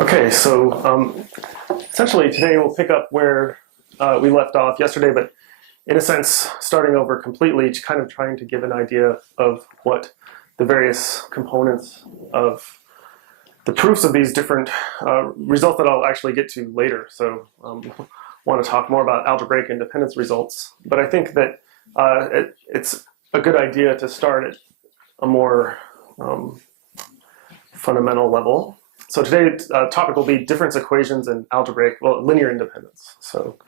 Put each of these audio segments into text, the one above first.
Okay, so essentially today we'll pick up where we left off yesterday, but in a sense starting over completely, kind of trying to give an idea of what the various components of the proofs of these different results that I'll actually get to later. So want to talk more about algebraic independence results, but I think that it's a good idea to start at a more fundamental level. So today's topic will be difference equations and linear independence. So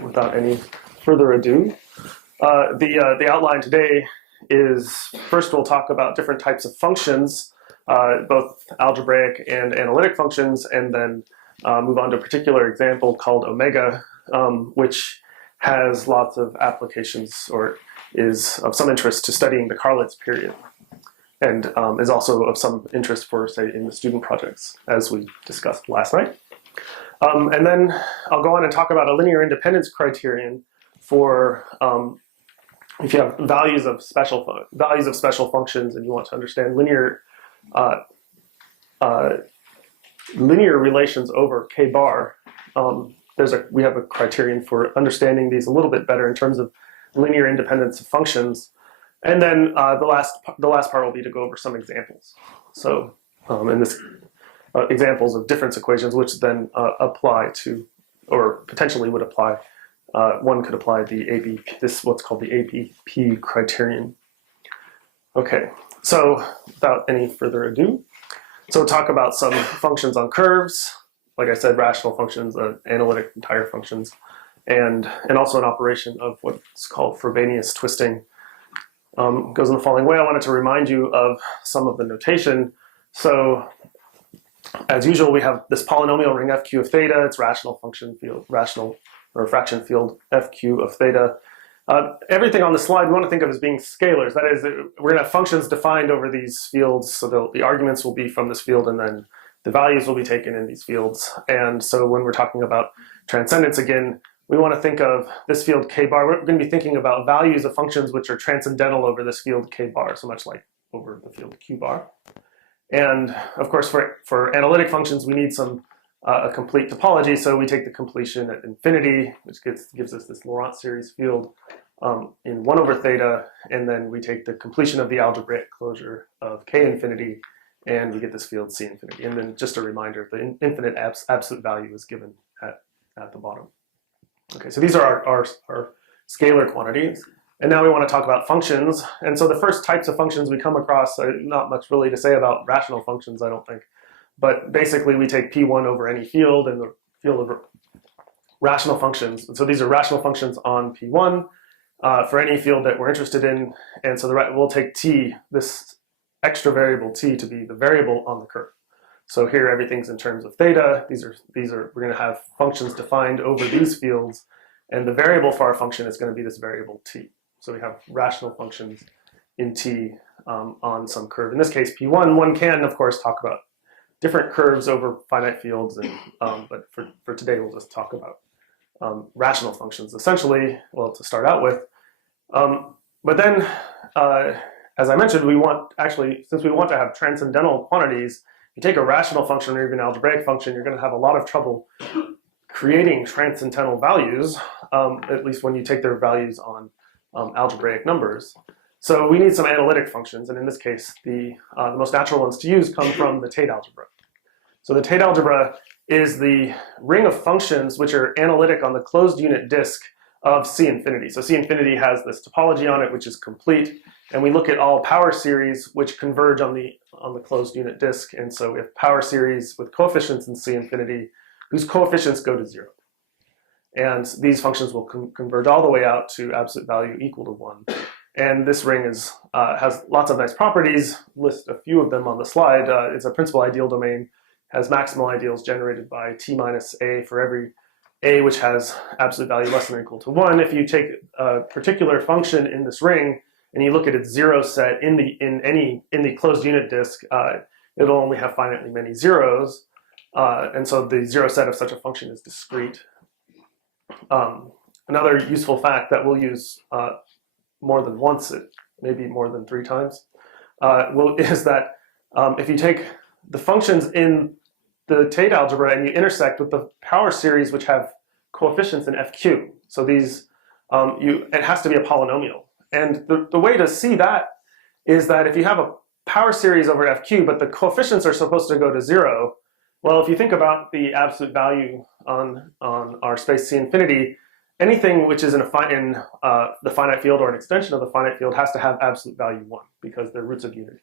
without any further ado, the outline today is first we'll talk about different types of functions, both algebraic and analytic functions, and then move on to a particular example called omega, which has lots of applications or is of some interest to studying the Carlitz period, and is also of some interest for, say, in the student projects, as we discussed last night. And then I'll go on and talk about a linear independence criterion for if you have values of special functions and you want to understand linear relations over k bar. We have a criterion for understanding these a little bit better in terms of linear independence of functions. And then the last part will be to go over some examples. So in this examples of difference equations, which then apply to, or potentially would apply, one could apply the ABP, what's called the ABP criterion. Okay, so without any further ado, so talk about some functions on curves, like I said, rational functions, analytic entire functions, and also an operation of what's called Frobenius twisting. Goes in the following way. I wanted to remind you of some of the notation. So as usual, we have this polynomial ring fq of theta. It's rational function field, rational or fraction field fq of theta. Everything on the slide we want to think of as being scalars. That is, we're going to have functions defined over these fields. So the arguments will be from this field, and then the values will be taken in these fields. And so when we're talking about transcendence again, we want to think of this field k bar. We're going to be thinking about values of functions which are transcendental over this field k bar, so much like over the field q bar. And of course, for analytic functions, we need a complete topology. So we take the completion at infinity, which gives us this Laurent series field in 1 over theta, and then we take the completion of the algebraic closure of k infinity, and we get this field c infinity. And then just a reminder, the infinite absolute value is given at the bottom. Okay, so these are our scalar quantities. And now we want to talk about functions. And so the first types of functions we come across are not much really to say about rational functions, I don't think. But basically we take P1 over any field and the field of rational functions. And so these are rational functions on P1 for any field that we're interested in. And so we'll take T, this extra variable T, to be the variable on the curve. So here everything's in terms of theta. We're going to have functions defined over these fields, and the variable for our function is going to be this variable T. So we have rational functions in T on some curve. In this case, P1. One can, of course, talk about different curves over finite fields, but for today we'll just talk about rational functions essentially, well, to start out with. But then, as I mentioned, since we want to have transcendental quantities, you take a rational function or even an algebraic function, you're going to have a lot of trouble creating transcendental values, at least when you take their values on algebraic numbers. So we need some analytic functions, and in this case, the most natural ones to use come from the Tate algebra. So the Tate algebra is the ring of functions which are analytic on the closed unit disk of C infinity. So C infinity has this topology on it, which is complete, and we look at all power series which converge on the closed unit disk. And so we have power series with coefficients in C infinity whose coefficients go to 0. And these functions will converge all the way out to absolute value equal to 1. And this ring has lots of nice properties. List a few of them on the slide. It's a principal ideal domain, has maximal ideals generated by T minus A for every A which has absolute value less than or equal to 1. If you take a particular function in this ring and you look at its zero set in the closed unit disk, it'll only have finitely many zeros. And so the zero set of such a function is discrete. Another useful fact that we'll use more than once, maybe more than 3 times, is that if you take the functions in the Tate algebra and you intersect with the power series which have coefficients in FQ. So these, it has to be a polynomial. And the way to see that is that if you have a power series over FQ, but the coefficients are supposed to go to 0, well, if you think about the absolute value on our space C infinity, anything which is in the finite field or an extension of the finite field has to have absolute value 1 because they're roots of unity.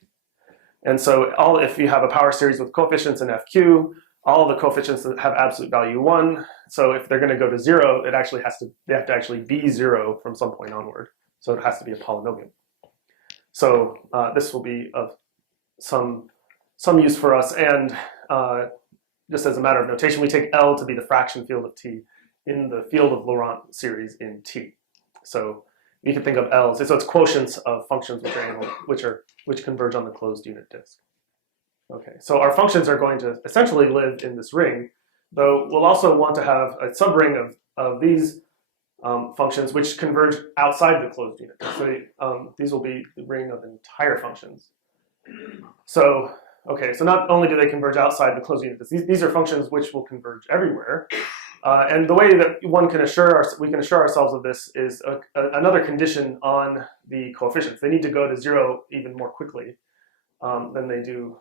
And so if you have a power series with coefficients in FQ, all of the coefficients have absolute value 1. So if they're going to go to 0, they have to actually be 0 from some point onward. So it has to be a polynomial. So this will be of some use for us. And just as a matter of notation, we take L to be the fraction field of T in the field of Laurent series in T. So you can think of L, so it's quotients of functions which converge on the closed unit disk. Okay, so our functions are going to essentially live in this ring, though we'll also want to have a subring of these functions which converge outside the closed unit disk. So these will be the ring of entire functions. So, okay, so not only do they converge outside the closed unit disk, these are functions which will converge everywhere. And the way that we can assure ourselves of this is another condition on the coefficients. They need to go to 0 even more quickly than they do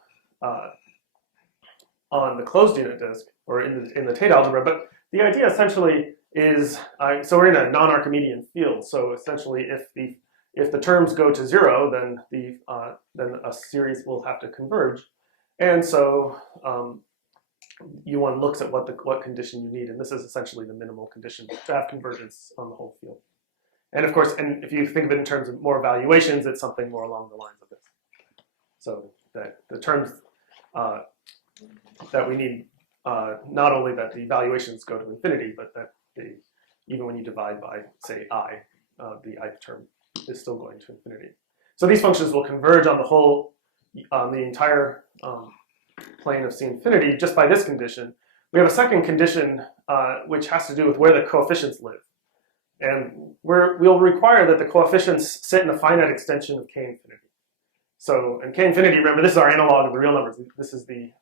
on the closed unit disk or in the Tate algebra. But the idea essentially is, so we're in a non-Archimedean field. So essentially, if the terms go to 0, then a series will have to converge. And so U1 looks at what condition you need, and this is essentially the minimal condition to have convergence on the whole field. And of course, and if you think of it in terms of more evaluations, it's something more along the lines of this. So that the terms that we need, not only that the evaluations go to infinity, but that even when you divide by, say, I, the ith term is still going to infinity. So these functions will converge on the entire plane of C infinity just by this condition. We have a second condition which has to do with where the coefficients live. And we'll require that the coefficients sit in a finite extension of K infinity. So in K infinity, remember, this is our analog of the real numbers. This is the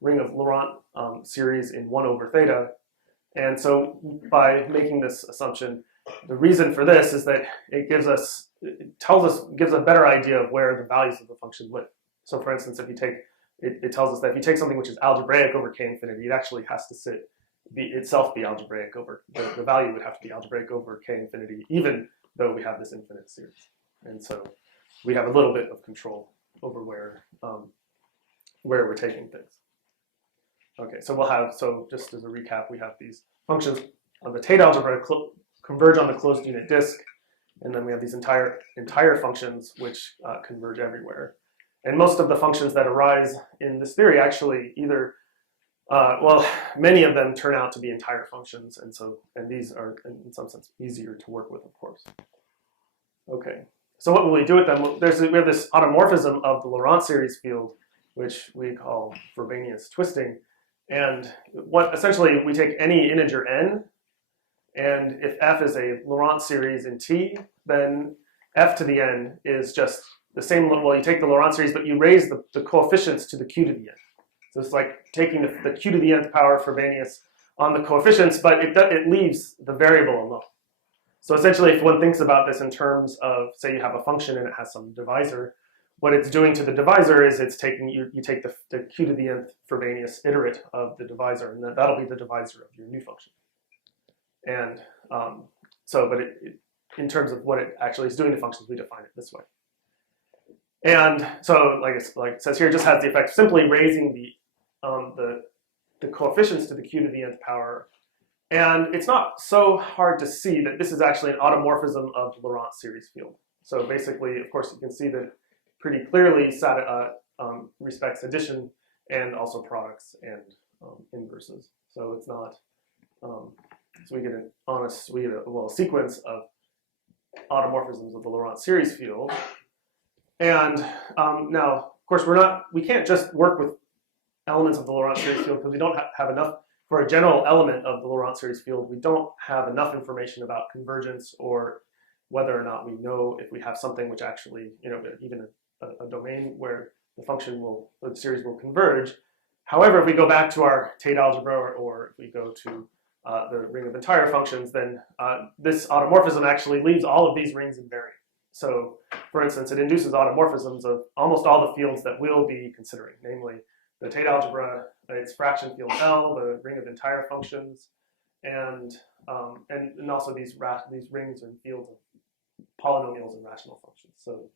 ring of Laurent series in 1 over theta. And so by making this assumption, the reason for this is that it gives a better idea of where the values of the function live. So for instance, if you take it tells us that if you take something which is algebraic over K infinity, it actually has to be algebraic over, the value would have to be algebraic over K infinity, even though we have this infinite series. And so we have a little bit of control over where we're taking things. Okay, so just as a recap, we have these functions on the Tate algebra converge on the closed unit disk, and then we have these entire functions which converge everywhere. And most of the functions that arise in this theory actually many of them turn out to be entire functions, and these are in some sense easier to work with, of course. Okay, so what will we do with them? We have this automorphism of the Laurent series field, which we call Frobenius twisting, and essentially we take any integer n, and if f is a Laurent series in T, then f to the n is just the same. Well, you take the Laurent series, but you raise the coefficients to the q to the n. So it's like taking the q to the nth power Frobenius on the coefficients, but it leaves the variable alone. So essentially, if one thinks about this in terms of, say you have a function and it has some divisor, what it's doing to the divisor is it's taking, you take the q to the nth Frobenius iterate of the divisor, and that'll be the divisor of your new function. And in terms of what it actually is doing to functions, we define it this way. And so, like it says here, it just has the effect of simply raising the coefficients to the q to the nth power. And it's not so hard to see that this is actually an automorphism of the Laurent series field. So basically, of course, you can see that pretty clearly respects addition and also products and inverses. So it's not, so we get a sequence of automorphisms of the Laurent series field. And now, of course, we can't just work with elements of the Laurent series field because we don't have enough. For a general element of the Laurent series field, we don't have enough information about convergence or whether or not we know if we have something which actually, even a domain where the series will converge. However, if we go back to our Tate algebra, or if we go to the ring of entire functions, then this automorphism actually leaves all of these rings invariant. So, for instance, it induces automorphisms of almost all the fields that we'll be considering, namely the Tate algebra, its fraction field L, the ring of entire functions, and also these rings and fields of polynomials and rational functions. So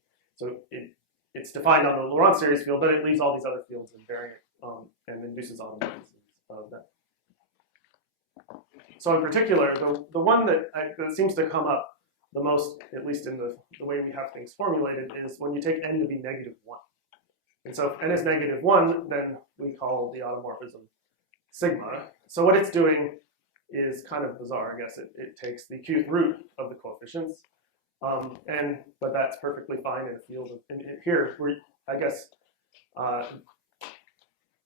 it's defined on the Laurent series field, but it leaves all these other fields invariant and induces automorphisms of that. So in particular, the one that seems to come up the most, at least in the way we have things formulated, is when you take n to be -1. And so if n is -1, then we call the automorphism sigma. So what it's doing is kind of bizarre, I guess. It takes the qth root of the coefficients, but that's perfectly fine in a field of, here, I guess,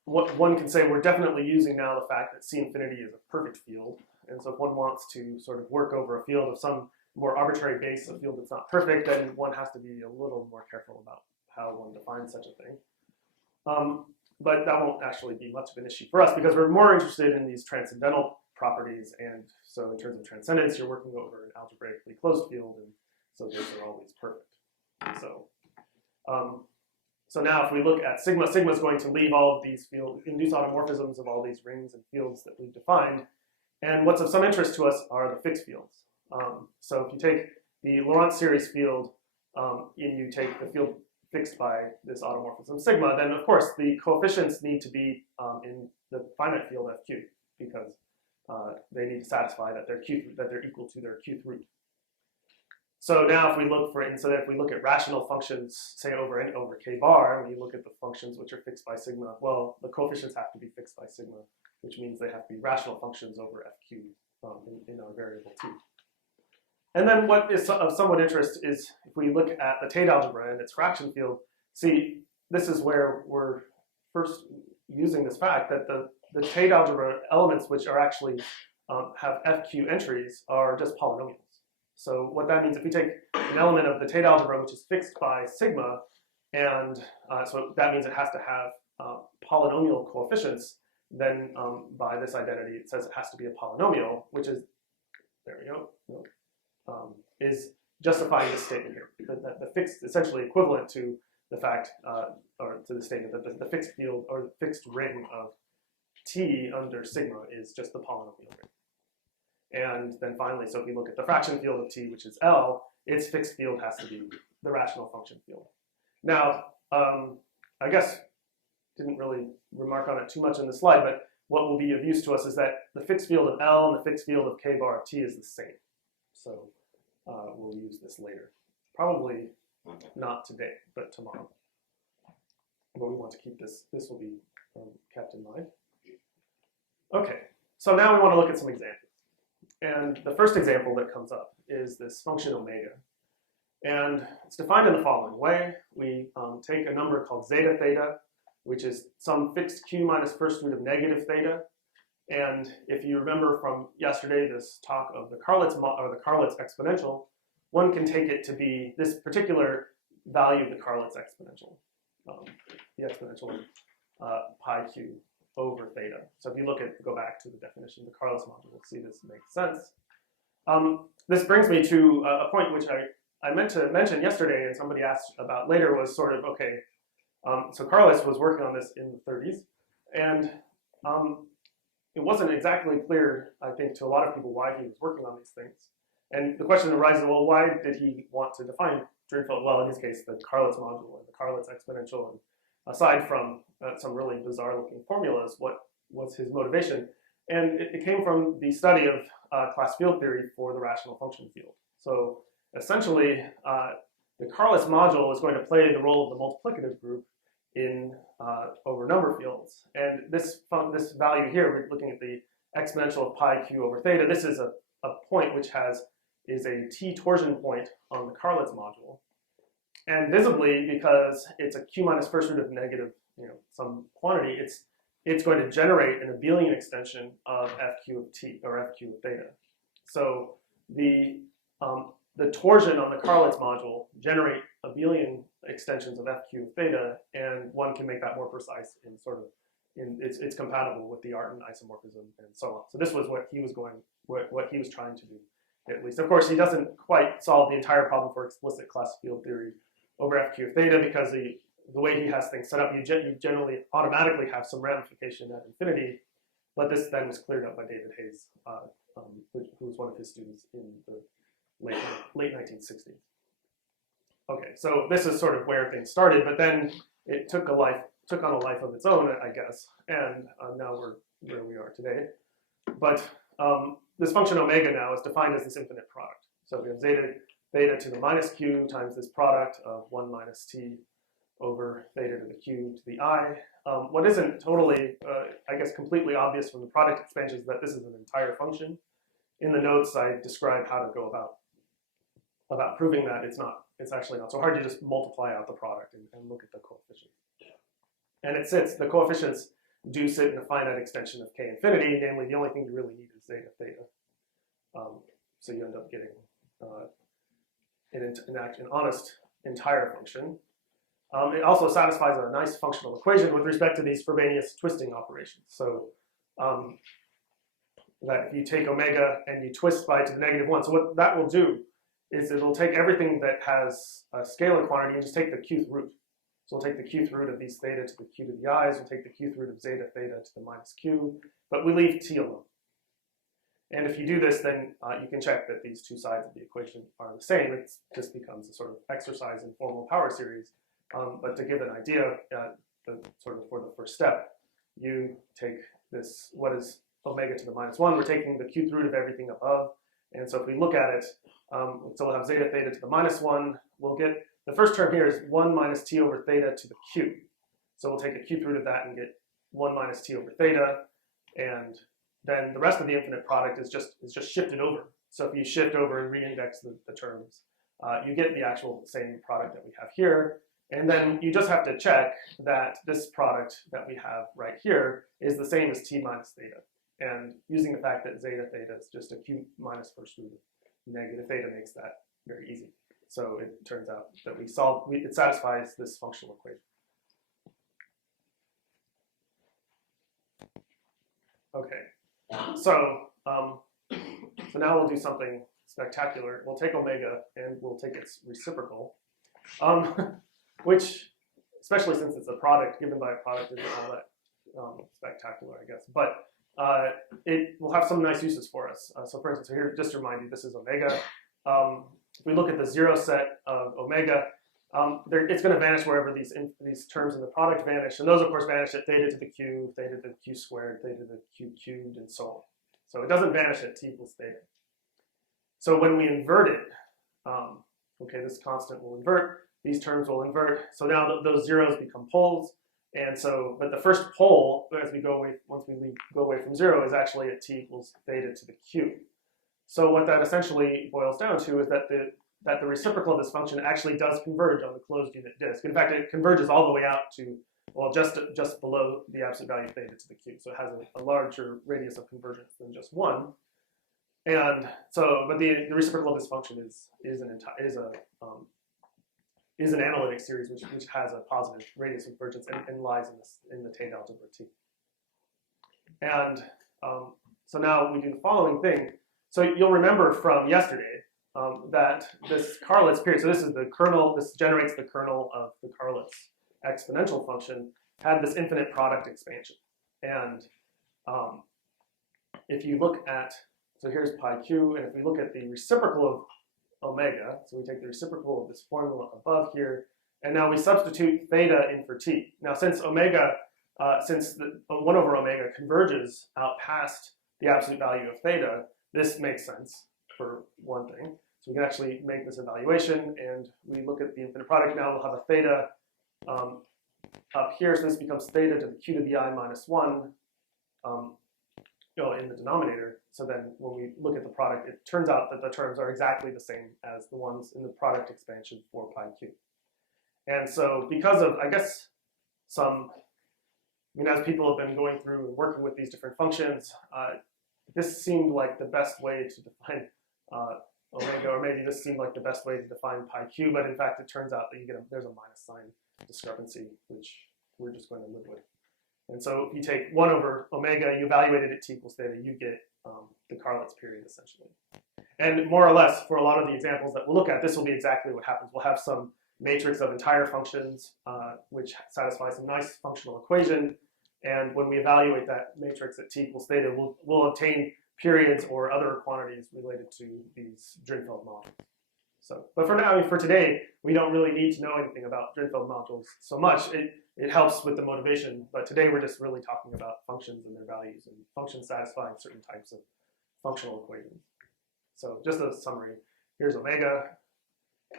what one can say, we're definitely using now the fact that C infinity is a perfect field. And so if one wants to sort of work over a field of some more arbitrary base, a field that's not perfect, then one has to be a little more careful about how one defines such a thing. But that won't actually be much of an issue for us because we're more interested in these transcendental properties. And so in terms of transcendence, you're working over an algebraically closed field, and so those are always perfect. So now if we look at sigma, sigma is going to leave all of these fields, induce automorphisms of all these rings and fields that we've defined. And what's of some interest to us are the fixed fields. So if you take the Laurent series field and you take the field fixed by this automorphism sigma, then of course the coefficients need to be in the finite field FQ because they need to satisfy that they're equal to their qth root. So now if we look if we look at rational functions, say over k bar, and we look at the functions which are fixed by sigma, well, the coefficients have to be fixed by sigma, which means they have to be rational functions over FQ in our variable t. And then what is of somewhat interest is if we look at the Tate algebra and its fraction field, see, this is where we're first using this fact that the Tate algebra elements which are actually have FQ entries are just polynomials. So what that means, if we take an element of the Tate algebra which is fixed by sigma, and so that means it has to have polynomial coefficients, then by this identity it says it has to be a polynomial, which is, there we go, is justifying this statement here. That the fixed, essentially equivalent to the fact, or to the statement that the fixed field or the fixed ring of T under sigma is just the polynomial ring. And then finally, so if we look at the fraction field of T, which is L, its fixed field has to be the rational function field. Now, I guess didn't really remark on it too much in the slide, but what will be of use to us is that the fixed field of L and the fixed field of k bar of T is the same. So we'll use this later. Probably not today, but tomorrow. But we want to keep this will be kept in mind. Okay, so now we want to look at some examples. And the first example that comes up is this function omega. And it's defined in the following way. We take a number called zeta theta, which is some fixed q minus first root of negative theta. And if you remember from yesterday, this talk of the Carlitz exponential, one can take it to be this particular value of the Carlitz exponential, the exponential pi q over theta. So if you go back to the definition of the Carlitz module, you'll see this makes sense. This brings me to a point which I meant to mention yesterday and somebody asked about later was sort of, okay, so Carlitz was working on this in the 30s, and it wasn't exactly clear, I think, to a lot of people why he was working on these things. And the question arises, well, why did he want to define Drinfeld? Well, in his case, the Carlitz module or the Carlitz exponential. And aside from some really bizarre-looking formulas, what was his motivation? And it came from the study of class field theory for the rational function field. So essentially, the Carlitz module is going to play the role of the multiplicative group in over number fields. And this value here, we're looking at the exponential of pi q over theta. This is a point which is a t torsion point on the Carlitz module. And visibly, because it's a q minus first root of negative, some quantity, it's going to generate an abelian extension of fq of t, or fq of theta. So the torsion on the Carlitz module abelian extensions of FQ of theta, and one can make that more precise in sort of, it's compatible with the Artin isomorphism and so on. So this was what he was what he was trying to do, at least. Of course, he doesn't quite solve the entire problem for explicit classic field theory over FQ of theta, because the way he has things set up, you generally automatically have some ramification at infinity. But this then was cleared up by David Hayes, who was one of his students in the late 1960s. Okay, so this is sort of where things started, but then it took on a life of its own, I guess, and now we're where we are today. But this function omega now is defined as this infinite product. So we have theta to the minus q times this product of 1 minus t over theta to the q to the I. What isn't totally, I guess, completely obvious from the product expansion is that this is an entire function. In the notes, I describe how to go about proving that it's actually not so hard. You just multiply out the product and look at the coefficients. And the coefficients do sit in a finite extension of k infinity, namely the only thing you really need is zeta theta. So you end up getting an honest entire function. It also satisfies a nice functional equation with respect to these Frobenius twisting operations. So that if you take omega and you twist by to the -1, so what that will do is it'll take everything that has a scalar quantity and just take the qth root. So we'll take the qth root of these theta to the q to the i's, we'll take the qth root of zeta theta to the minus q, but we leave t alone. And if you do this, then you can check that these two sides of the equation are the same. It just becomes a sort of exercise in formal power series. But to give an idea, for the first step, you take this, what is omega to the -1, we're taking the qth root of everything above. And so if we look at it, so we'll have zeta theta to the -1, we'll get, the first term here is 1 minus t over theta to the q. So we'll take the qth root of that and get 1 minus t over theta, and then the rest of the infinite product is just shifted over. So if you shift over and reindex the terms, you get the actual same product that we have here. And then you just have to check that this product that we have right here is the same as t minus theta. And using the fact that zeta theta is just a q minus first root of negative theta makes that very easy. So it turns out that it satisfies this functional equation. Okay, so now we'll do something spectacular. We'll take omega and we'll take its reciprocal. Which, especially since it's a product given by a product, isn't all that spectacular, I guess. But it will have some nice uses for us. So for instance, here, just to remind you, this is omega. If we look at the zero set of omega, it's going to vanish wherever these terms in the product vanish. And those, of course, vanish at theta to the q, theta to the q squared, theta to the q cubed, and so on. So it doesn't vanish at t equals theta. So when we invert it, okay, this constant will invert. These terms will invert. So now those zeros become poles. And so, but the first pole, as we go away, once we go away from 0, is actually at t equals theta to the q. So what that essentially boils down to is that the reciprocal of this function actually does converge on the closed unit disk. In fact, it converges all the way out to, well, just below the absolute value of theta to the q. So it has a larger radius of convergence than just 1. And so, but the reciprocal of this function is an analytic series which has a positive radius of convergence and lies in the Tate algebra T. And so now we do the following thing. So you'll remember from yesterday that this Carlitz period, so this is the kernel, this generates the kernel of the Carlitz exponential function, had this infinite product expansion. And if you look at, so here's pi q, and if we look at the reciprocal of omega, so we take the reciprocal of this formula above here, and now we substitute theta in for t. Now since omega, since the 1 over omega converges out past the absolute value of theta, this makes sense for one thing. So we can actually make this evaluation, and we look at the infinite product. Now we'll have a theta up here, so this becomes theta to the q to the I minus 1 in the denominator. So then when we look at the product, it turns out that the terms are exactly the same as the ones in the product expansion for pi q. And so because of, I guess, as people have been going through and working with these different functions, this seemed like the best way to define omega, or maybe this seemed like the best way to define pi q, but in fact it turns out that there's a minus sign discrepancy, which we're just going to live with. And so if you take 1 over omega, you evaluate it at t equals theta, you get the Carlitz period essentially. And more or less, for a lot of the examples that we'll look at, this will be exactly what happens. We'll have some matrix of entire functions which satisfy some nice functional equation. And when we evaluate that matrix at t equals theta, we'll obtain periods or other quantities related to these Drinfeld modules. So, but for now, for today, we don't really need to know anything about Drinfeld modules so much. It helps with the motivation, but today we're just really talking about functions and their values and functions satisfying certain types of functional equations. So just a summary, here's omega,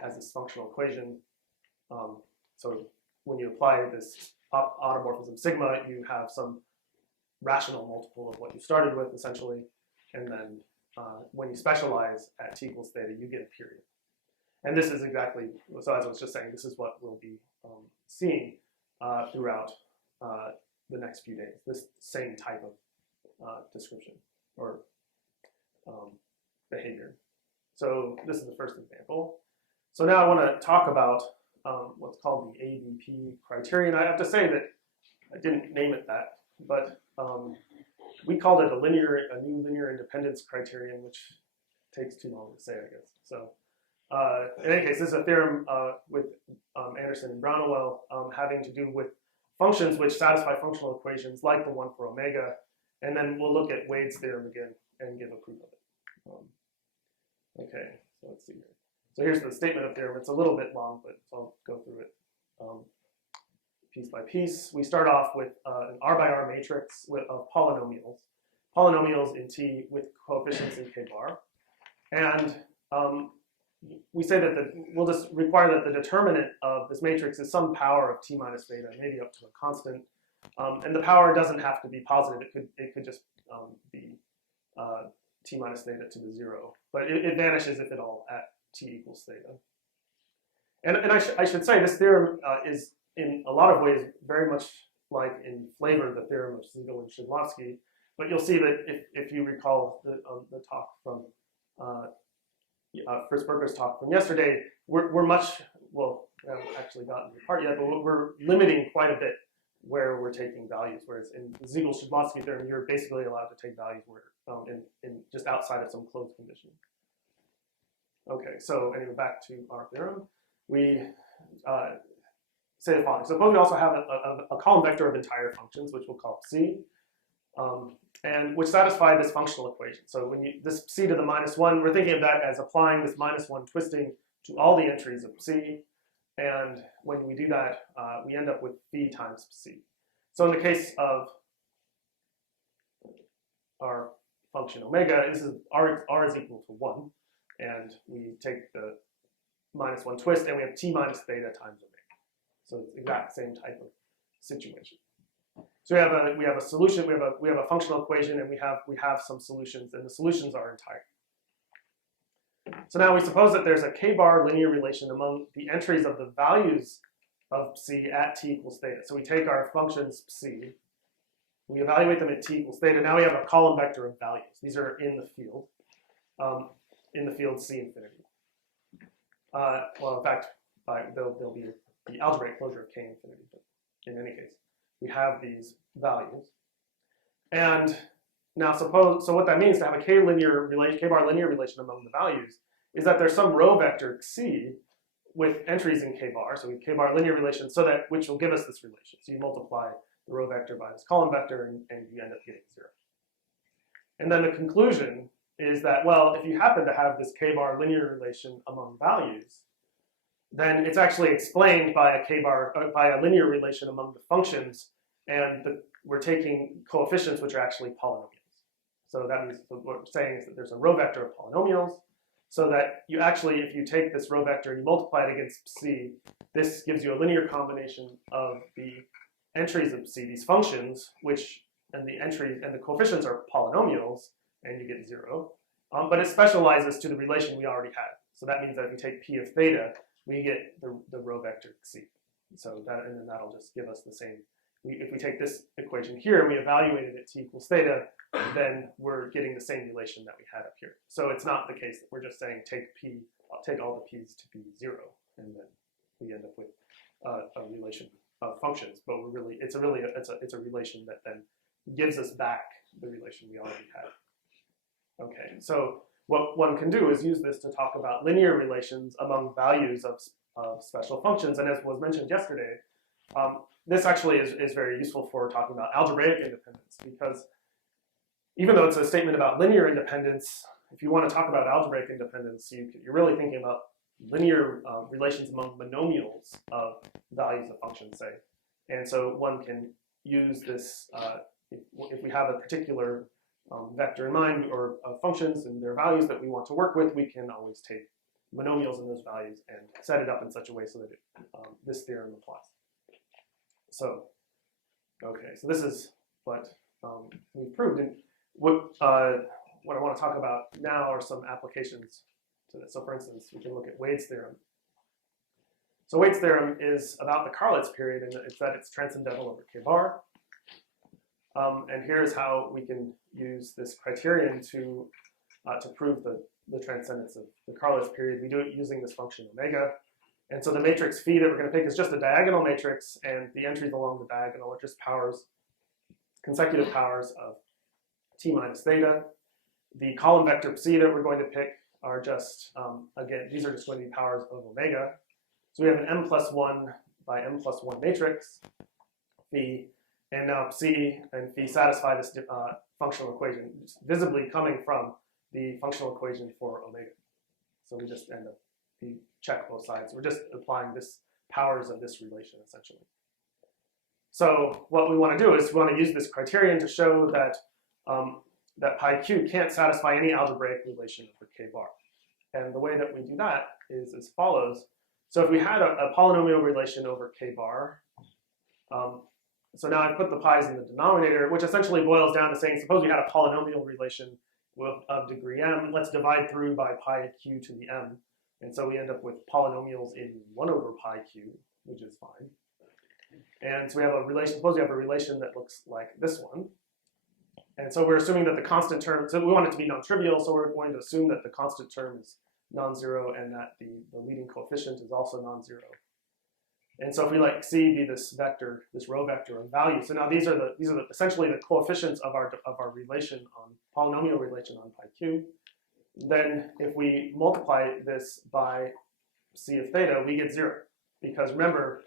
has this functional equation. So when you apply this automorphism sigma, you have some rational multiple of what you started with, essentially. And then when you specialize at t equals theta, you get a period. And this is exactly, so as I was just saying, this is what we'll be seeing throughout the next few days, this same type of description or behavior. So this is the first example. So now I want to talk about what's called the ABP criterion. I have to say that I didn't name it that, but we called it a new linear independence criterion, which takes too long to say, I guess. So in any case, this is a theorem with Anderson and Brownawell having to do with functions which satisfy functional equations like the one for omega, and then we'll look at Wade's theorem again and give a proof of it. Okay, so let's see here. So here's the statement of theorem. It's a little bit long, but I'll go through it piece by piece. We start off with an R by R matrix of polynomials in T with coefficients in K bar. And we say that we'll just require that the determinant of this matrix is some power of T minus theta, maybe up to a constant. And the power doesn't have to be positive. It could just be T minus theta to the 0. But it vanishes if at all at T equals theta. And I should say this theorem is in a lot of ways very much like in flavor the theorem of Siegel and Shedlovsky. But you'll see that if you recall the talk from Fritz Berger's talk from yesterday, we're much, well, we haven't actually gotten to the part yet, but we're limiting quite a bit where we're taking values. Whereas in the Siegel-Shedlovsky theorem, you're basically allowed to take values where in just outside of some closed condition. Okay, so anyway, back to our theorem. We say the following. Suppose we also have a column vector of entire functions, which we'll call C, and which satisfy this functional equation. So when this C to the -1, we're thinking of that as applying this -1 twisting to all the entries of C. And when we do that, we end up with B times C. So in the case of our function omega, this is R is equal to 1. And we take the -1 twist, and we have T minus theta times omega. So it's the exact same type of situation. So we have a solution, we have a functional equation, and we have some solutions, and the solutions are entire. So now we suppose that there's a k-bar linear relation among the entries of the values of C at T equals theta. So we take our functions C, we evaluate them at T equals theta. Now we have a column vector of values. These are in the field C infinity. Well, in fact, there'll be the algebraic closure of K infinity, but in any case, we have these values. And now so what that means to have a k-bar linear relation among the values is that there's some row vector C with entries in k-bar, so we k-bar linear relation, which will give us this relation. So you multiply the row vector by this column vector, and you end up getting 0. And then the conclusion is that, well, if you happen to have this k-bar linear relation among values, then it's actually explained by a linear relation among the functions, and we're taking coefficients which are actually polynomials. So that means what we're saying is that there's a row vector of polynomials, so that you actually, if you take this row vector and you multiply it against C, this gives you a linear combination of the entries of C, these functions, and the coefficients are polynomials, and you get 0. But it specializes to the relation we already had. So that means that if you take P of theta, we get the row vector C. So and then that'll just give us the same if we take this equation here and we evaluated it t equals theta, then we're getting the same relation that we had up here. So it's not the case that we're just saying take all the p's to be 0, and then we end up with a relation of functions. But it's a relation that then gives us back the relation we already had. Okay, so what one can do is use this to talk about linear relations among values of special functions. And as was mentioned yesterday, this actually is very useful for talking about algebraic independence, because even though it's a statement about linear independence, if you want to talk about algebraic independence, you're really thinking about linear relations among monomials of values of functions, say. And so one can use this, if we have a particular vector in mind, or functions and their values that we want to work with, we can always take monomials in those values and set it up in such a way so that this theorem applies. So, okay, so this is what we've proved. And what I want to talk about now are some applications to this. So for instance, we can look at Wade's theorem. So Wade's theorem is about the Carlitz period, and it's that it's transcendental over K bar. And here's how we can use this criterion to prove the transcendence of the Carlitz period. We do it using this function omega. And so the matrix phi that we're going to pick is just a diagonal matrix, and the entries along the diagonal are just powers, consecutive powers of t minus theta. The column vector psi that we're going to pick are just, again, these are just going to be powers of omega. So we have an m plus 1 by m plus 1 matrix, phi, and now psi and phi satisfy this functional equation, visibly coming from the functional equation for omega. So we just end up, we check both sides. We're just applying this powers of this relation, essentially. So what we want to do is we want to use this criterion to show that that pi q can't satisfy any algebraic relation over k bar. And the way that we do that is as follows. So if we had a polynomial relation over k bar, so now I've put the pi's in the denominator, which essentially boils down to saying, suppose we had a polynomial relation of degree m, let's divide through by pi q to the m. And so we end up with polynomials in 1 over pi q, which is fine. And so we have a relation, suppose we have a relation that looks like this one. And so we're assuming that the constant term, so we want it to be non-trivial, so we're going to assume that the constant term is non-zero and that the leading coefficient is also non-zero. And so if we let C be this vector, this row vector of value, so now these are essentially the coefficients of our relation on polynomial relation on pi q. Then if we multiply this by C of theta, we get 0. Because remember,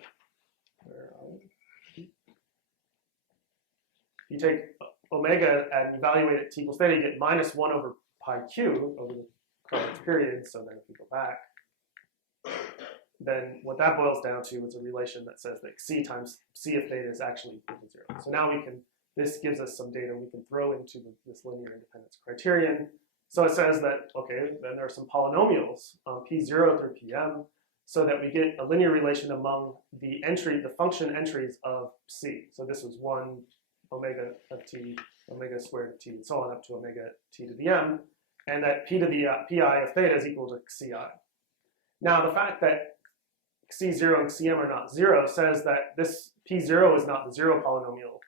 you take omega and evaluate it t equals theta, you get minus 1 over pi q over the Carlitz period. So then if we go back, then what that boils down to is a relation that says that C times C of theta is actually equal to 0. So now this gives us some data we can throw into this linear independence criterion. So it says that, okay, then there are some polynomials, P0 through Pm, so that we get a linear relation among the function entries of C. So this was 1 omega of t, omega squared of t, and so on up to omega t to the m, and that p to the pi of theta is equal to xi. Now the fact that xi0 and xm are not 0 says that this p0 is not the 0 polynomial,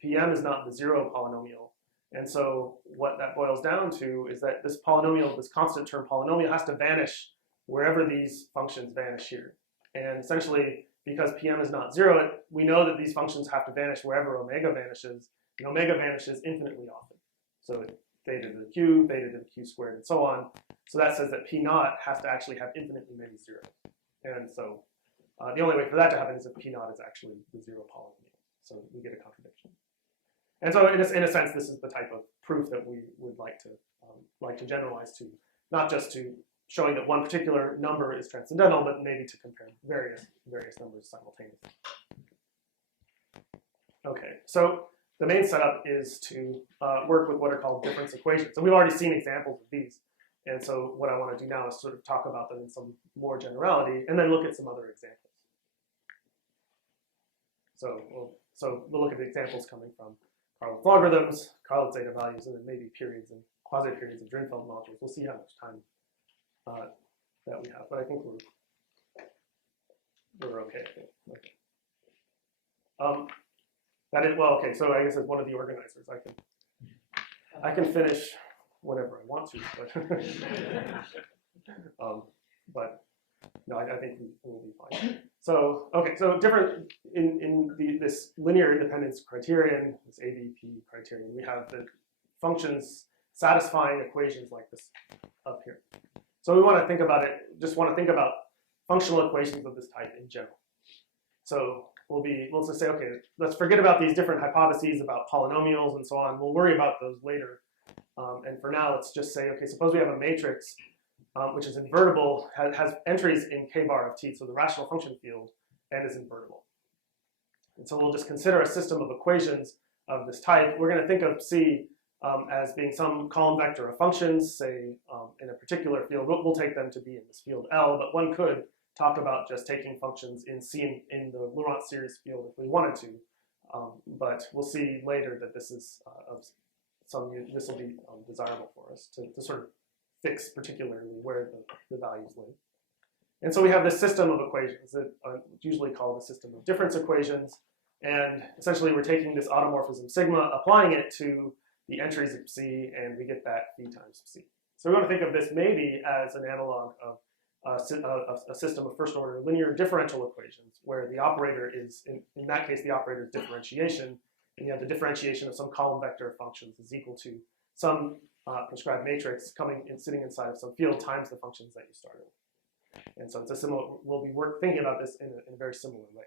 pm is not the 0 polynomial. And so what that boils down to is that this polynomial, this constant term polynomial, has to vanish wherever these functions vanish here. And essentially, because Pm is not 0, we know that these functions have to vanish wherever omega vanishes, and omega vanishes infinitely often. So theta to the q, theta to the q squared, and so on. So that says that P naught has to actually have infinitely many zeros. And so the only way for that to happen is if P naught is actually the 0 polynomial. So we get a contradiction. And so in a sense, this is the type of proof that we would like to generalize to, not just to showing that one particular number is transcendental, but maybe to compare various numbers simultaneously. Okay, so the main setup is to work with what are called difference equations. And we've already seen examples of these. And so what I want to do now is sort of talk about them in some more generality, and then look at some other examples. So we'll look at the examples coming from Carlitz logarithms, Carlitz zeta values, and then maybe periods and quasi-periods of Drinfeld modules. We'll see how much time that we have, but I think we're okay, I think. Okay. That is, well, okay, so I guess as one of the organizers, I can finish whenever I want to, but no, I think we'll be fine. So, okay, so different in this linear independence criterion, this ABP criterion, we have the functions satisfying equations like this up here. So we want to think about it, just want to think about functional equations of this type in general. So we'll just say, okay, let's forget about these different hypotheses about polynomials and so on. We'll worry about those later. And for now, let's just say, okay, suppose we have a matrix which is invertible, has entries in k bar of t, so the rational function field, and is invertible. And so we'll just consider a system of equations of this type. We're going to think of C as being some column vector of functions, say in a particular field. We'll take them to be in this field L, but one could talk about just taking functions in C in the Laurent series field if we wanted to. But we'll see later that this is this will be desirable for us to sort of fix particularly where the values live. And so we have this system of equations that are usually called the system of difference equations. And essentially we're taking this automorphism sigma, applying it to the entries of C, and we get that phi times C. So we want to think of this maybe as an analog of a system of first order linear differential equations, where the operator is, in that case, the operator is differentiation, and you have the differentiation of some column vector of functions is equal to some prescribed matrix sitting inside of some field times the functions that you started with. And so it's a similar, we'll be thinking about this in a very similar way.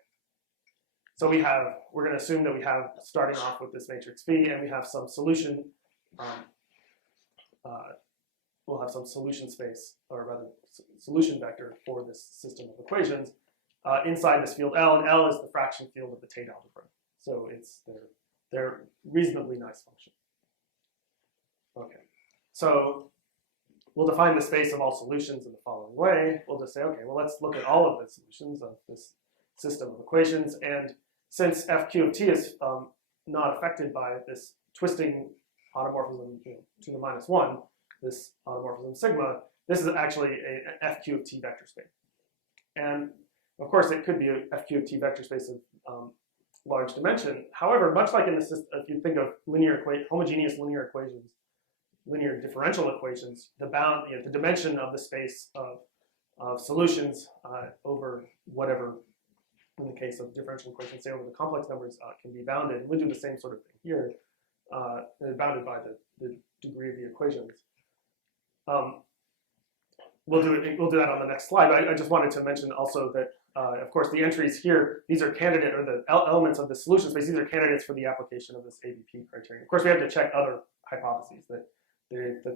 So we're going to assume that we have, starting off with this matrix phi, and we have some solution, we'll have some solution space, or rather solution vector for this system of equations inside this field L, and L is the fraction field of the Tate algebra. So they're reasonably nice function. Okay, so we'll define the space of all solutions in the following way. We'll just say, okay, well, let's look at all of the solutions of this system of equations, and since Fq of t is not affected by this twisting automorphism to the minus 1, this automorphism sigma, this is actually a Fq of t vector space. And of course, it could be a Fq of t vector space of large dimension. However, much like in the system, if you think of homogeneous linear equations, linear differential equations, the dimension of the space of solutions over whatever, in the case of differential equations, say over the complex numbers, can be bounded. We'll do the same sort of thing here, bounded by the degree of the equations. We'll do that on the next slide. But I just wanted to mention also that, of course, the entries here, these are candidate, or the elements of the solution space, these are candidates for the application of this ABP criterion. Of course, we have to check other hypotheses, that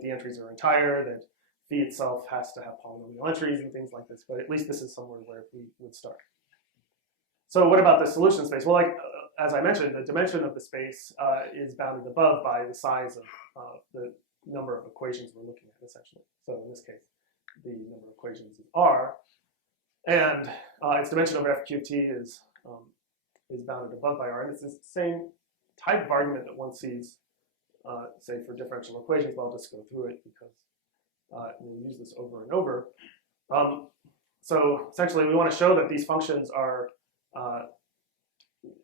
the entries are entire, that phi itself has to have polynomial entries and things like this, but at least this is somewhere where we would start. So what about the solution space? Well, as I mentioned, the dimension of the space is bounded above by the size of the number of equations we're looking at, essentially. So in this case, the number of equations is R, and its dimension over Fq of t is bounded above by R, and it's the same type of argument that one sees, say, for differential equations. But I'll just go through it because we'll use this over and over. So essentially, we want to show that these functions are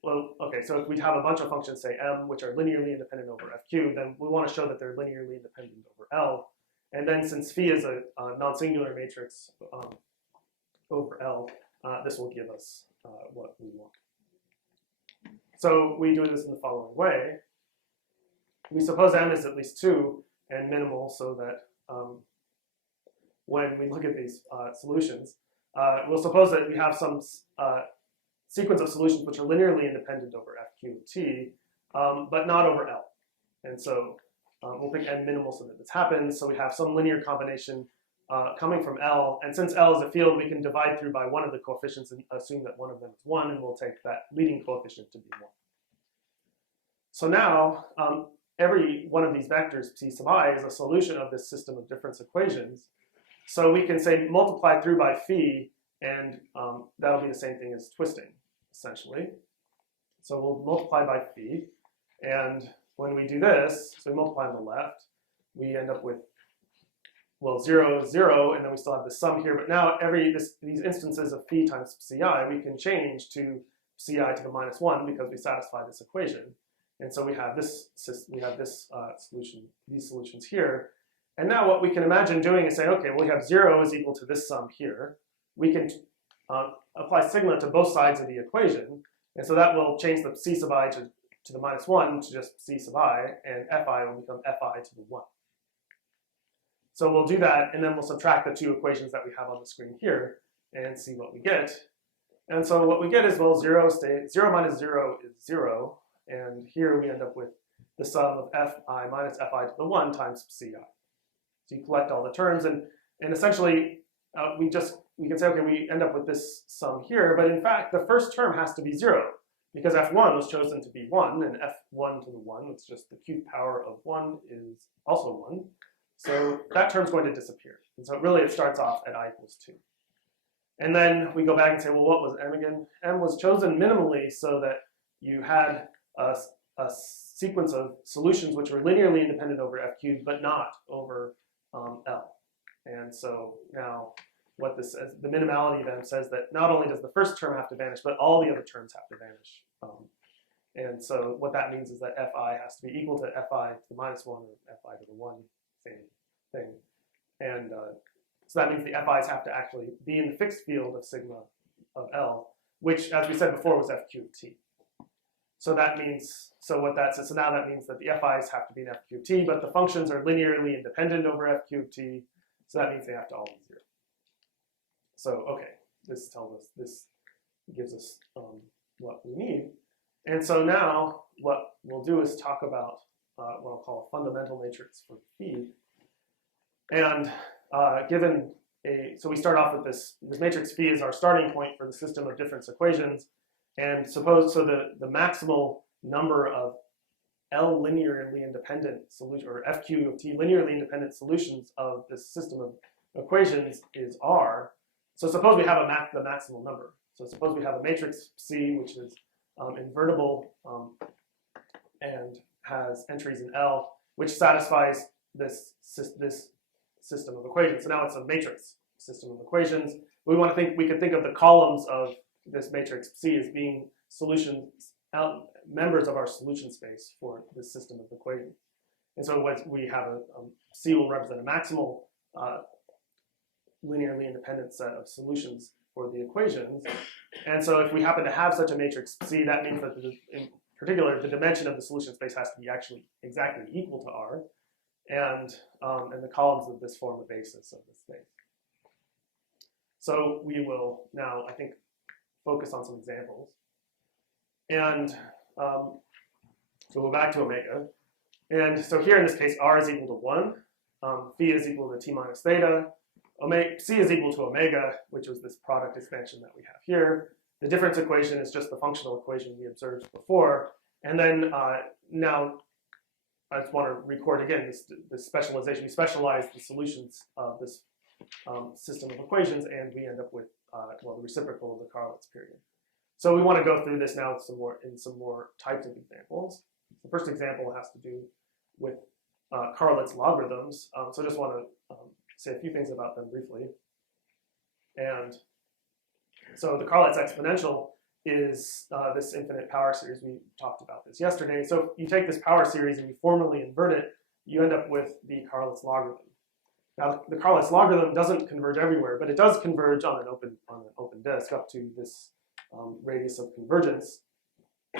well, okay, so if we have a bunch of functions, say m, which are linearly independent over Fq, then we want to show that they're linearly independent over L. And then since phi is a non-singular matrix over L, this will give us what we want. So we do this in the following way. We suppose m is at least 2 and minimal, so that when we look at these solutions, we'll suppose that we have some sequence of solutions which are linearly independent over Fq of t, but not over L. And so we'll pick n minimal so that this happens. So we have some linear combination coming from L, and since L is a field, we can divide through by one of the coefficients and assume that one of them is 1, and we'll take that leading coefficient to be 1. So now, every one of these vectors, psi sub I, is a solution of this system of difference equations. So we can say multiply through by phi, and that'll be the same thing as twisting, essentially. So we'll multiply by phi, and when we do this, so we multiply on the left, we end up with, well, 0, 0, and then we still have the sum here. But now these instances of phi times psi, we can change to ci to the minus 1 because we satisfy this equation. And so we have this solution, these solutions here. And now what we can imagine doing is saying, okay, well, we have 0 is equal to this sum here. We can apply sigma to both sides of the equation. And so that will change the c sub I to the minus 1 to just c sub I, and fi will become fi to the 1. So we'll do that, and then we'll subtract the two equations that we have on the screen here and see what we get. And so what we get is, well, 0 minus 0 is 0, and here we end up with the sum of fi minus fi to the 1 times ci. So you collect all the terms, and essentially we can say, okay, we end up with this sum here, but in fact the first term has to be 0 because f1 was chosen to be 1, and f1 to the 1, it's just the cubed power of 1 is also 1. So that term's going to disappear. And so really it starts off at I equals 2. And then we go back and say, well, what was m again? M was chosen minimally so that you had a sequence of solutions which were linearly independent over f cubed, but not over L. And so now what this says, the minimality then says that not only does the first term have to vanish, but all the other terms have to vanish. And so what that means is that fi has to be equal to fi to the minus 1 or fi to the 1, same thing. And so that means the fi's have to actually be in the fixed field of sigma of L, which, as we said before, was f cubed t. So that means, so what that says, so now that means that the fi's have to be in f cubed t, but the functions are linearly independent over f cubed t, so that means they have to all be 0. So, okay, this gives us what we need. And so now what we'll do is talk about what I'll call a fundamental matrix for phi. And so we start off with this matrix phi is our starting point for the system of difference equations. And suppose, so the maximal number of L linearly independent solution, or f cubed of t linearly independent solutions of this system of equations is R. So suppose we have the maximal number. So suppose we have a matrix C, which is invertible and has entries in L, which satisfies this system of equations. So now it's a matrix system of equations. We could think of the columns of this matrix C as being members of our solution space for this system of equations. And so what we have C will represent a maximal linearly independent set of solutions for the equations. And so if we happen to have such a matrix C, that means that in particular, the dimension of the solution space has to be actually exactly equal to R. And the columns of this form the basis of this space. So we will now, I think, focus on some examples. And so we'll go back to omega. And so here in this case, R is equal to 1. Phi is equal to t minus theta. C is equal to omega, which was this product expansion that we have here. The difference equation is just the functional equation we observed before. And then now I just want to record again this specialization. We specialize the solutions of this system of equations, and we end up with the reciprocal of the Carlitz period. So we want to go through this now in some more types of examples. The first example has to do with Carlitz logarithms. So I just want to say a few things about them briefly. And so the Carlitz exponential is this infinite power series. We talked about this yesterday. So you take this power series and you formally invert it, you end up with the Carlitz logarithm. Now the Carlitz logarithm doesn't converge everywhere, but it does converge on an open disk up to this radius of convergence.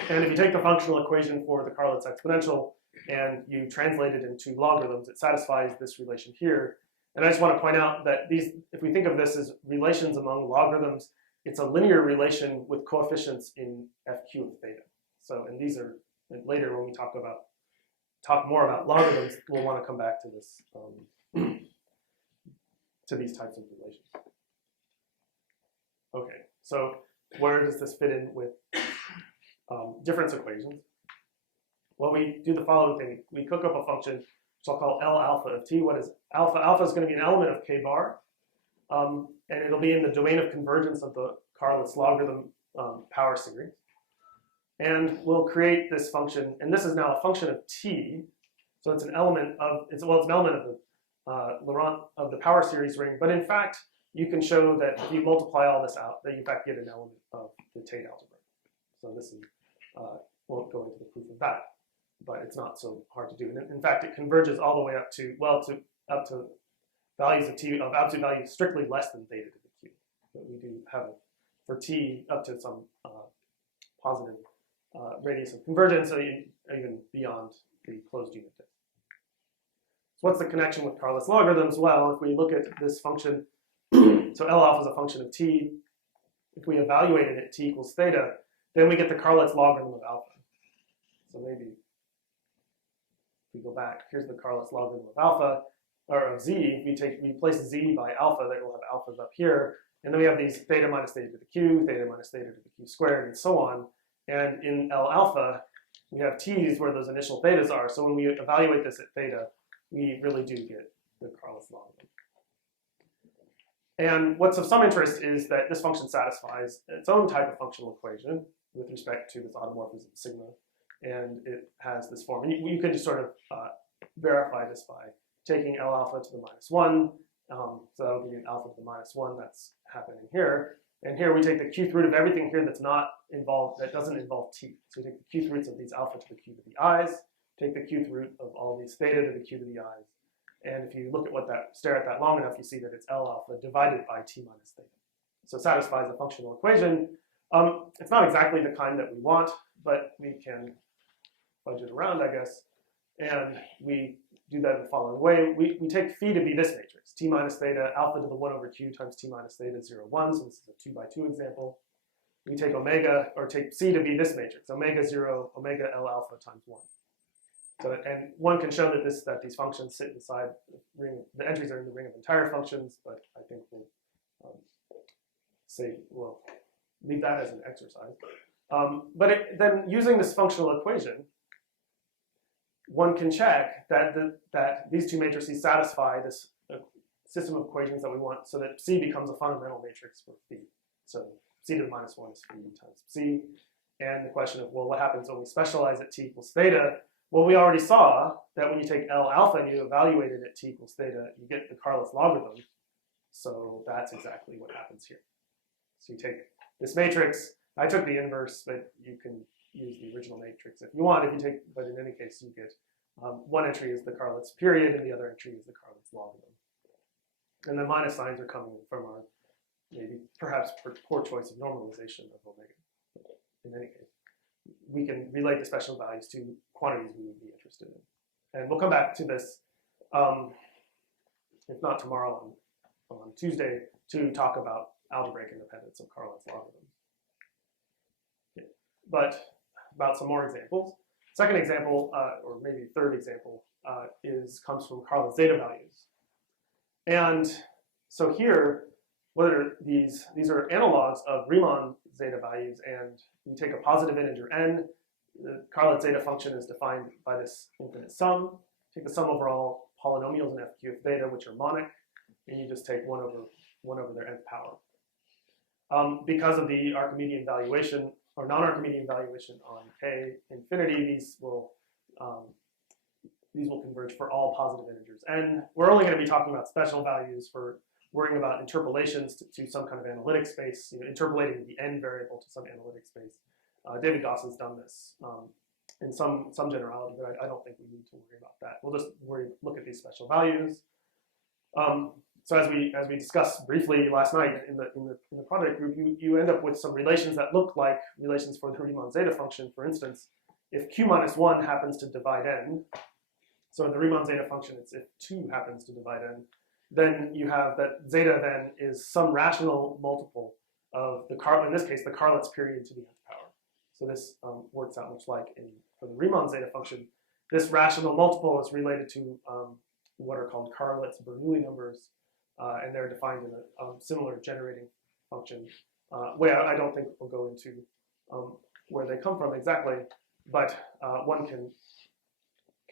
And if you take the functional equation for the Carlitz exponential and you translate it into logarithms, it satisfies this relation here. And I just want to point out that if we think of this as relations among logarithms, it's a linear relation with coefficients in f cubed of theta. So, and these are, and later when we talk more about logarithms, we'll want to come back to this, to these types of relations. Okay, so where does this fit in with difference equations? Well, we do the following thing. We cook up a function, which I'll call L alpha of t. What is alpha? Alpha is going to be an element of k bar. And it'll be in the domain of convergence of the Carlitz logarithm power series. And we'll create this function, and this is now a function of t. So it's an element of the Laurent of the power series ring. But in fact, you can show that if you multiply all this out, that you in fact get an element of the Tate algebra. So this is, won't go into the proof of that, but it's not so hard to do. And in fact, it converges all the way up to, well, up to values of t of absolute value strictly less than theta to the q. But we do have it for t up to some positive radius of convergence, so even beyond the closed unit disk. So what's the connection with Carless logarithms? Well, if we look at this function, so L alpha is a function of t. If we evaluate it at t equals theta, then we get the Carless logarithm of alpha. So maybe if we go back, here's the Carless logarithm of alpha, or of z. We place z by alpha, then we'll have alphas up here. And then we have these theta minus theta to the q, theta minus theta to the q squared, and so on. And in L alpha, we have t's where those initial thetas are. So when we evaluate this at theta, we really do get the Carless logarithm. And what's of some interest is that this function satisfies its own type of functional equation with respect to this automorphism sigma. And it has this form. And you could just sort of verify this by taking L alpha to the -1. So that'll give you alpha to the -1. That's happening here. And here we take the qth root of everything here that's not involved, that doesn't involve t. So we take the qth roots of these alpha to the q to the i's, take the qth root of all these theta to the q to the i's. And if you look at stare at that long enough, you see that it's L alpha divided by t minus theta. So it satisfies a functional equation. It's not exactly the kind that we want, but we can fudge it around, I guess. And we do that in the following way. We take phi to be this matrix, t minus theta, alpha to the 1 over q times t minus theta, 0, 1. So this is a 2 by 2 example. We take omega, or take c to be this matrix, omega 0, omega L alpha times 1. So, and one can show that these functions sit inside the ring. The entries are in the ring of entire functions, but I think we'll leave that as an exercise. Then using this functional equation, one can check that these two matrices satisfy this system of equations that we want, so that C becomes a fundamental matrix for phi. So C to the -1 is phi times C. And the question of, well, what happens when we specialize at t equals theta? Well, we already saw that when you take L alpha and you evaluate it at t equals theta, you get the Carless logarithm. So that's exactly what happens here. So you take this matrix. I took the inverse, but you can use the original matrix if you want. But in any case, you get one entry is the Carless period, and the other entry is the Carless logarithm. And the minus signs are coming from our perhaps poor choice of normalization of omega. In any case, we can relate the special values to quantities we would be interested in. And we'll come back to this, if not tomorrow, on Tuesday, to talk about algebraic independence of Carless logarithms. Okay. But about some more examples. Second example, or maybe third example, comes from Carless zeta values. And so here, these are analogs of Riemann zeta values, and you take a positive integer n. The Carless zeta function is defined by this infinite sum. Take the sum over all polynomials in FQ of theta, which are monic, and you just take 1 over their nth power. Because of the Archimedean valuation or non-Archimedean valuation on k infinity, these will converge for all positive integers. And we're only going to be talking about special values for worrying about interpolations to some kind of analytic space, interpolating the n variable to some analytic space. David Goss has done this in some generality, but I don't think we need to worry about that. We'll just look at these special values. So as we discussed briefly last night in the project group, you end up with some relations that look like relations for the Riemann zeta function. For instance, if q minus 1 happens to divide n, so in the Riemann zeta function, it's if 2 happens to divide n, then you have that zeta then is some rational multiple of in this case, the Carless period to the nth power. So this works out much like for the Riemann zeta function. This rational multiple is related to what are called Carless-Bernoulli numbers, and they're defined in a similar generating function. I don't think we'll go into where they come from exactly, but one can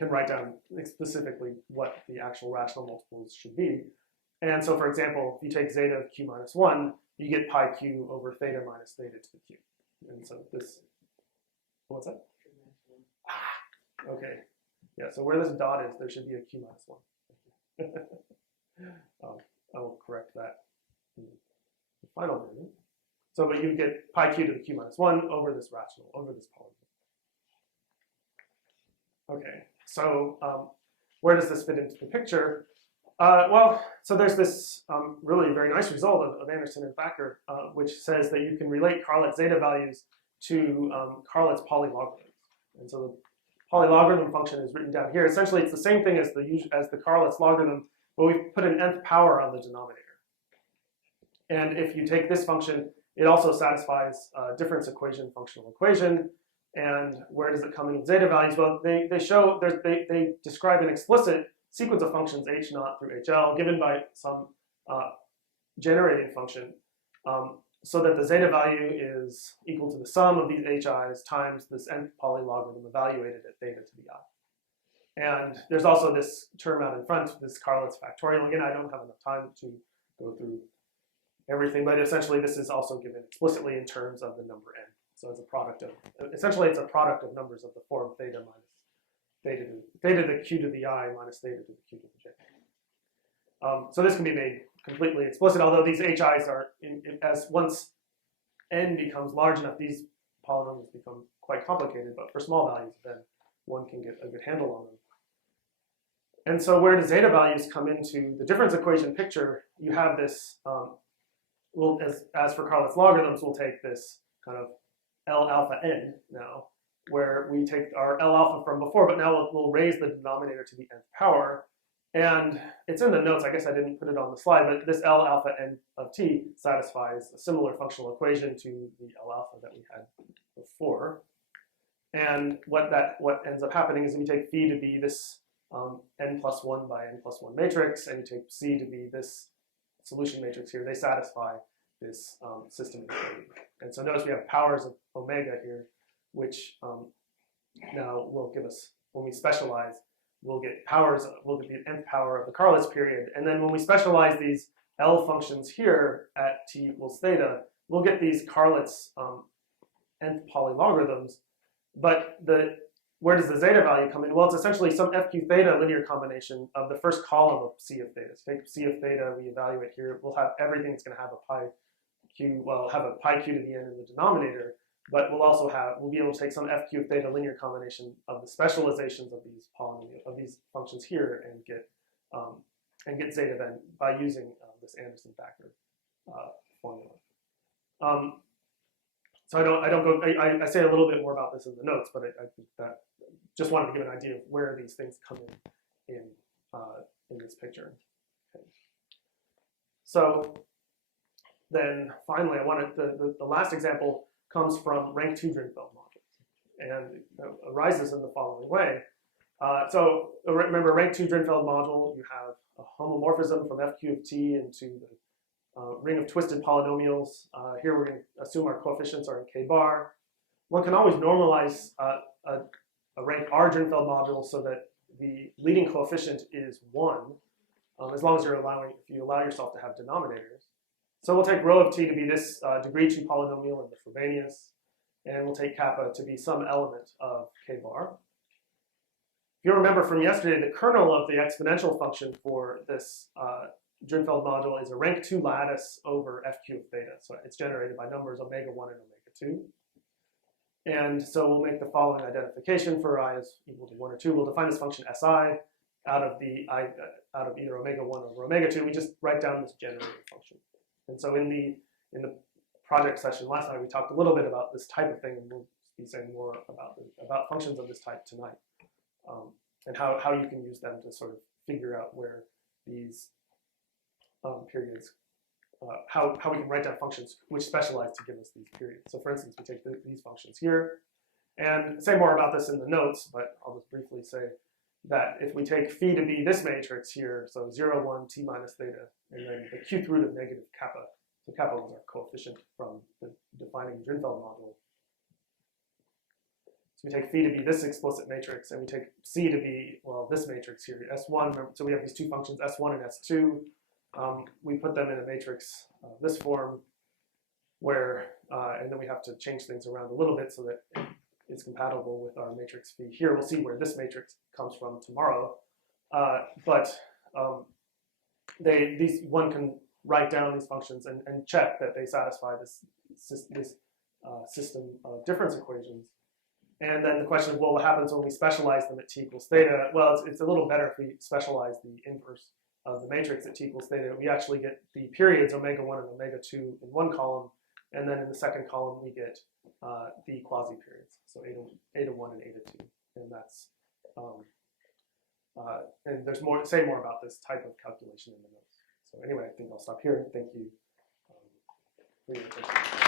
write down specifically what the actual rational multiples should be. And so, for example, if you take zeta of q minus 1, you get pi q over theta minus theta to the q. And so this, what's that? Okay. Yeah, so where this dot is, there should be a q minus 1. I will correct that in the final version. So, but you get pi q to the q minus 1 over this rational, over this polynomial. Okay, so where does this fit into the picture? Well, so there's this really very nice result of Anderson and Thacker, which says that you can relate Carlet's zeta values to Carlet's polylogarithms. And so the polylogarithm function is written down here. Essentially, it's the same thing as the Carlet's logarithm, but we've put an nth power on the denominator. And if you take this function, it also satisfies a difference equation, functional equation. And where does it come in with zeta values? Well, they describe an explicit sequence of functions h naught through hl given by some generating function, so that the zeta value is equal to the sum of these hi's times this nth polylogarithm evaluated at theta to the I. And there's also this term out in front, this Carlet's factorial. Again, I don't have enough time to go through everything, but essentially this is also given explicitly in terms of the number n. So it's a product of, essentially it's a product of numbers of the form theta minus theta to the q to the I minus theta to the q to the j. So this can be made completely explicit, although these hi's are, as once n becomes large enough, these polynomials become quite complicated, but for small values, then one can get a good handle on them. And so where do zeta values come into the difference equation picture? You have this, well, as for Carlet's logarithms, we'll take this kind of L alpha n now, where we take our L alpha from before, but now we'll raise the denominator to the nth power. And it's in the notes, I guess I didn't put it on the slide, but this L alpha n of t satisfies a similar functional equation to the L alpha that we had before. And what ends up happening is we take phi to be this n plus 1 by n plus 1 matrix, and you take c to be this solution matrix here. They satisfy this system equation. And so notice we have powers of omega here, which now will give us, when we specialize, we'll get powers, we'll get the nth power of the Carlet's period. And then when we specialize these L functions here at t equals theta, we'll get these Carlet's nth polylogarithms. But where does the zeta value come in? Well, it's essentially some fq theta linear combination of the first column of c of theta. So take c of theta, we evaluate here, we'll have everything that's going to have a pi q, well, have a pi q to the n in the denominator, but we'll be able to take some fq of theta linear combination of the specializations of these these functions here and get zeta then by using this Anderson-Thacker formula. So I say a little bit more about this in the notes, but I think that just wanted to give an idea of where these things come in this picture. Okay. So then finally, I wanted the last example comes from rank 2 Drinfeld modules, and it arises in the following way. So remember, rank 2 Drinfeld module, you have a homomorphism from fq of t into the ring of twisted polynomials. Here we're going to assume our coefficients are in k bar. One can always normalize a rank r Drinfeld module so that the leading coefficient is 1, as long as if you allow yourself to have denominators. So we'll take rho of t to be this degree 2 polynomial in the Frobenius, and we'll take kappa to be some element of k bar. If you remember from yesterday, the kernel of the exponential function for this Drinfeld module is a rank 2 lattice over fq of theta. So it's generated by numbers omega 1 and omega 2. And so we'll make the following identification for I is equal to 1 or 2. We'll define this function si out of either omega 1 over omega 2. We just write down this generating function. And so in the project session last night, we talked a little bit about this type of thing, and we'll be saying more about functions of this type tonight, and how you can use them to sort of figure out where these periods, how we can write down functions which specialize to give us these periods. So for instance, we take these functions here, and say more about this in the notes, but I'll just briefly say that if we take phi to be this matrix here, so 0, 1, t minus theta, and then the qth root of negative kappa, so kappa was our coefficient from the defining Drinfeld module. So we take phi to be this explicit matrix, and we take c to be, well, this matrix here, S1, so we have these two functions, S1 and S2. We put them in a matrix of this form, where, and then we have to change things around a little bit so that it's compatible with our matrix phi here. We'll see where this matrix comes from tomorrow. One can write down these functions and check that they satisfy system of difference equations. And then the question of, well, what happens when we specialize them at t equals theta? Well, it's a little better if we specialize the inverse of the matrix at t equals theta. We actually get the periods omega-1 and omega-2 in one column, and then in the second column we get the quasi-periods, so eta-1 and eta-2, and that's and there's more say more about this type of calculation in the notes. So anyway, I think I'll stop here. Thank you for your attention.